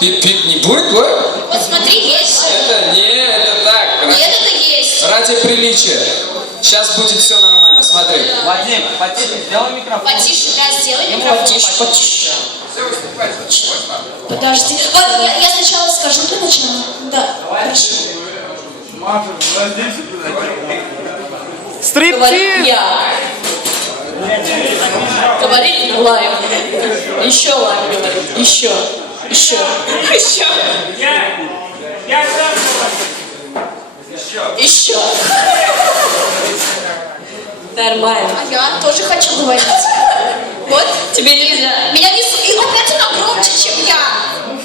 Пить не будет, да? Вот смотри, есть. Это так. Нет, это есть. Ради приличия. Сейчас будет все нормально, смотри. Вадим, потише, сделай микрофон. Потише, да, сделай микрофон. Потише. Подожди. Вот, я сначала скажу для начала. Да, хорошо. Стриптиз! Я. Говорит лайв. Еще лайв говорит. Еще. Еще. Нормально. А я тоже хочу говорить. Вот. Тебе нельзя. Меня не... И опять она громче, чем я.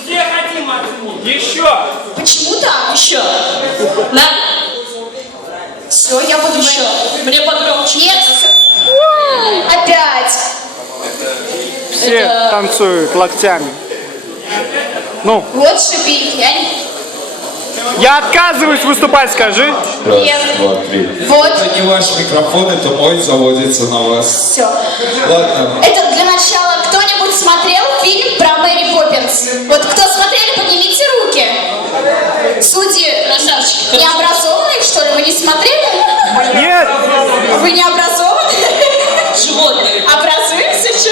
Все хотим оценить. Еще! Почему так? Еще. На. Все, я буду Еще. Мне погромче. Нет. Опять. Все танцуют локтями. Ну, Вот шипи. я отказываюсь выступать, скажи. Нет. Два, три. Вот. Это не ваш микрофон, это мой, заводится на вас. Все. Ладно. Это для начала. Кто-нибудь смотрел фильм про Мэри Поппинс? Вот кто смотрели, поднимите руки. Судьи, Красавчики. необразованные, что ли? Вы не смотрели? Нет! Вы не образованы? Животные. Образуемся, что?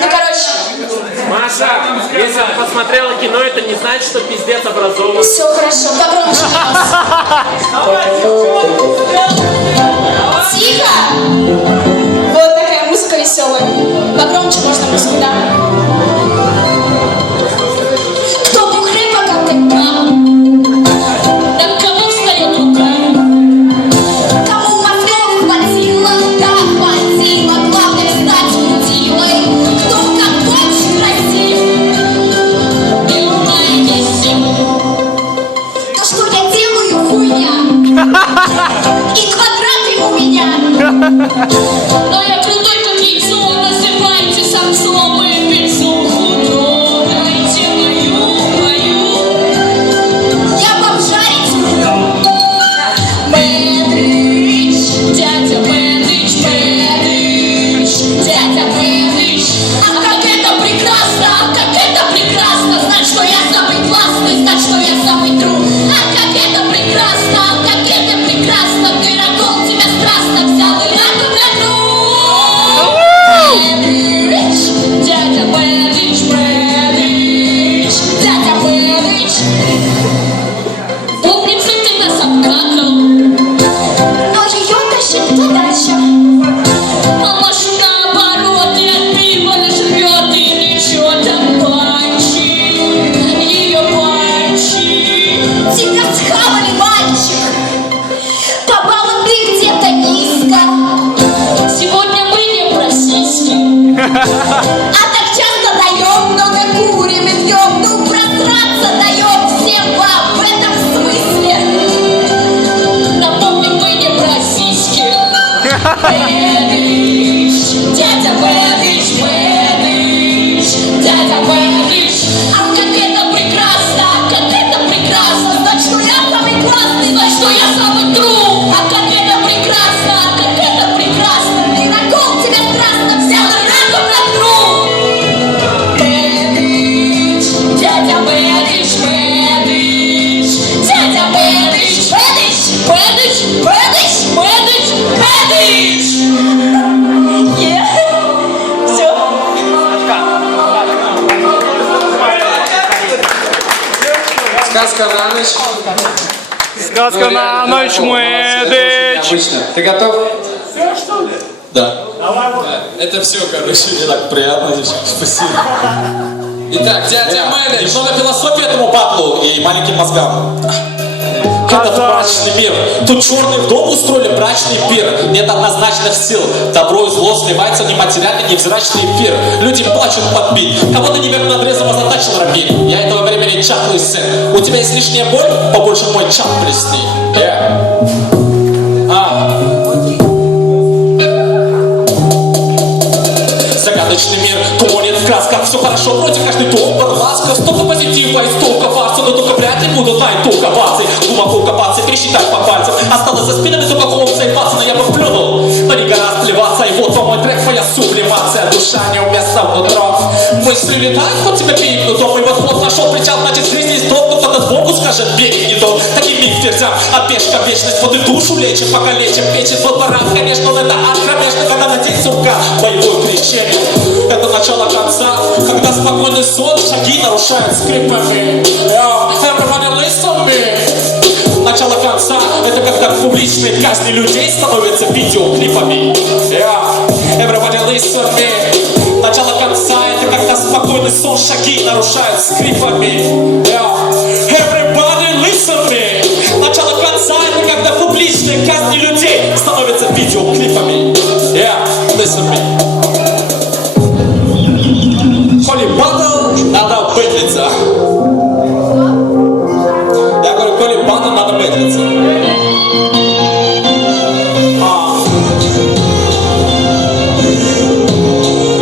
Ну, короче, Маша, если ты посмотрела кино, это не значит, что пиздец образован. все хорошо. Погромче нас. Тихо! Вот такая музыка веселая. Погромче можно музыку, да? Кто бухры пока ты? Так кому встает рука? Кому мозгов хватило, да хватило. Главное стать мудилой. Кто как очень красив. Ты улыбайся. То, что я делаю, хуйня. И квадраты у меня. Но я крутой, как яйцо. Называйте самцом и пиццуху. Дайте мою. Я бомжарить люблю. Мэдрич, дядя Мэдрич, дядя Мэдрич. А как это прекрасно, знать, что я самый классный, знать, что я самый true. А как это прекрасно, пирогом тебя страстно взял и рядом нагнул. Мэдрич, дядя Мэдрич, Дядя Мэдрич, помнится, ты нас обкакал. но ее тащит туда еще. А Машу наоборот, и от пива нажрет, и ничего там панчи. Ее панчи. Тебя схавали, мальчик. По баллам ты где-то низко. Сегодня мы не про сиськи. А так часто даем, много курим и пьем. Ну, просраться даем всем вам в этом смысле. Напомню, мы не про сиськи. Мэдрич, дядя Мэдрич, дядя Мэдрич. А как это прекрасно, знать, что я самый классный, знать, что я самый true. А как это прекрасно, пирогом тебя страстно взял и раком нагнул. Мэдрич, дядя Мэдрич, дядя Мэдрич, Все. Сказка на ночь. Сказка на ночь, Мэдрич. Необычно. Ты готов? Да. Это все, короче. Мне так приятно, девчонки, спасибо. Итак, дядя Мэдрич. Немного философии этому патлу и маленьким мозгам. Этот мрачный мир. Тут черный в дом устроили брачный пир. Нет однозначных сил. Добро и зло сливается в нематериальный невзрачный эфир. Люди плачут под бит. Кого-то неверным надрезом озадачил рабин. Я этого времени чахлый сын. У тебя есть лишняя боль? Побольше мой чат плесни. Загадочный мир тонет в красках. Все хорошо, вроде каждый добр, ласка. Столько позитива и столько фарса. Но только вряд ли буду знать только базы. Глубоко копаться, пересчитать по пальцам. Осталось за спинами только холмца и пацана. Я бы плюнул, но не гораздо плеваться. И вот вам мой трек, моя сублимация. Душа неуместна внутром. Мысли летают, хоть тебя пить, но дома и вот плохо нашел причал, значит жизнь есть дом, но кто-то сбоку скажет, бег не дом. Таким миг дверцам, а пешка вечность, вот и душу лечит, пока лечим, печет, вот пора, конечно, но это ад кромешный, когда на день сумка, боевое крещение. Это начало конца, когда спокойный сон, шаги нарушают скрипами. Everybody listen to me. Начало конца, это когда публичные казни людей становятся видеоклипами. Everybody listen to me. Начало конца, это когда спокойный сон, шаги нарушают скрипами. Everybody listen to me. Начало конца, это когда публичные казни людей становятся видеоклипами. Listen to me. Коли батл, надо бэтлиться. Я говорю, коли батл, надо бэтлиться.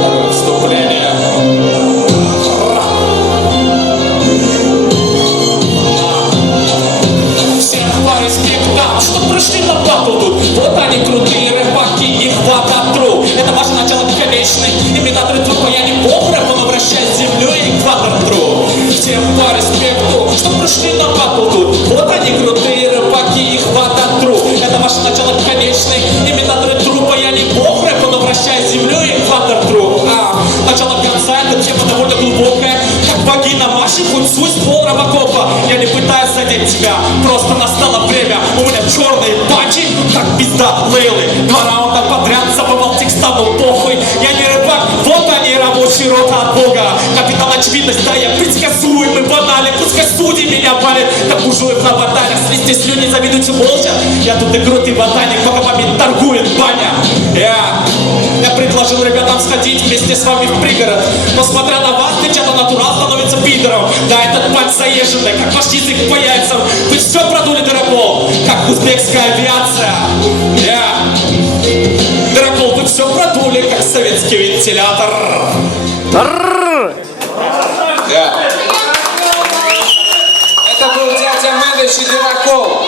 Такое вступление. Всем по респектам, что пришли на батл тут. Вот они крутые рыбаки, их вода-тру. Это ваше начало конечный. Имитаторы трупа, я не бог рэпа, но вращаюсь с землей экватор-тру. Всем по респекту, что пришли на батл тут. Вот они крутые рыбаки, их вода-тру. Это ваше начало конечный. Имитаторы трупа, я не бог рэпа, но вращаюсь с землей экватор-тру. Начало конца, эта тема довольно глубокая. Как вагина Маши, хоть свой ствол робокопа. Я не пытаюсь задеть тебя, просто настало время. У меня черные панчи, как пизда Лейлы. 2 раунда подряд забывал текста, но похуй. Я не рыбак, вот они, рабочий рота от Бога. Капитан очевидность, да, я предсказуемый, банален. Пускай судьи меня палят, как буржуев на баталях. Слизьте слюни, завидуйте молча. Я тут игру ты ботаник, пока вами торгует баня. Я предложил ребятам сходить вместе с вами в пригород. Но смотря на вас, девчата, натурал становится пидором. Да, этот пальц заезженный, как ваш язык по яйцам. Вы все продули, дырокол, как узбекская авиация. Дырокол, вы все продули, как советский вентилятор. Это был дядя Мэдыч и Дырокол.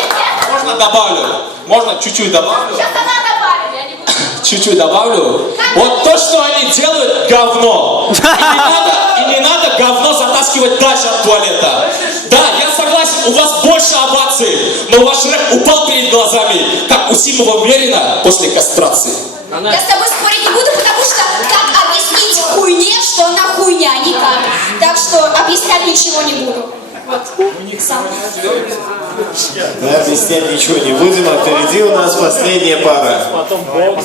Можно добавлю? Можно чуть-чуть добавлю? Сейчас она добавит, я не буду. Чуть-чуть добавлю. Вот то, что они делают, говно. И не надо говно затаскивать дальше от туалета. Да, я согласен, у вас больше оваций, но ваш рэп упал перед глазами, как у Симова Мерина после кастрации. Я с тобой спорить не буду, потому что как объяснить хуйне, что она хуйня, никак. Так что объяснять ничего не буду. Вот. Сам. Мы объяснять ничего не будем, а впереди у нас последняя пара.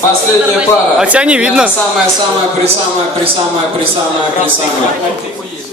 Последняя пара. А тебя не видно. Самая-самая, присамая.